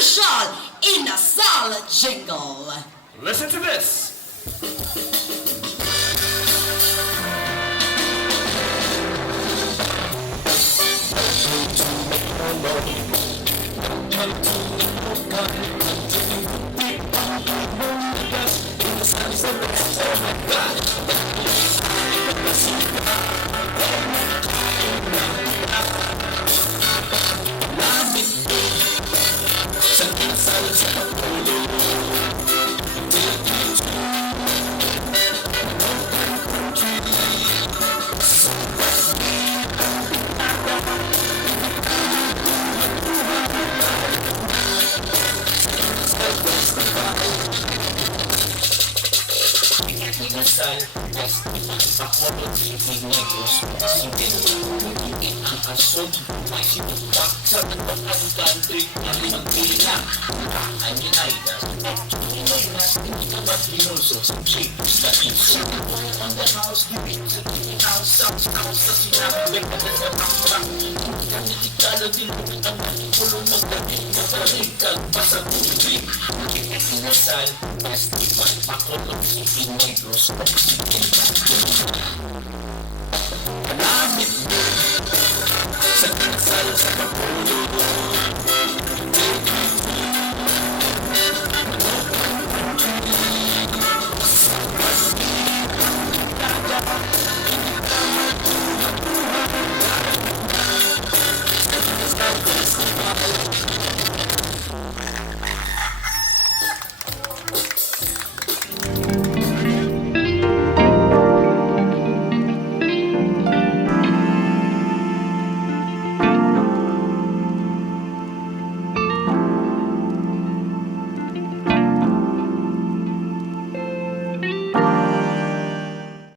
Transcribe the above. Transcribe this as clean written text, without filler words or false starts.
official Inasal jingle. Listen to this. Inasal Festival, Bacolod City, NEGROS, Sintin, ang asod, may sinubak sa Manokan Country, ang magbilang, ang United, Pinoy na, hindi ka ba't binuso, shapes na iso, on the house, bibig sa house, sa sinabi, kada sa pakpak, hindi ka nitikalo, tinubig ang pulong magdating, mabalikan pa sa tubig, Inasal Festival, Bacolod City, NEGROS, Malamit mo sa kasal sa Bacolod.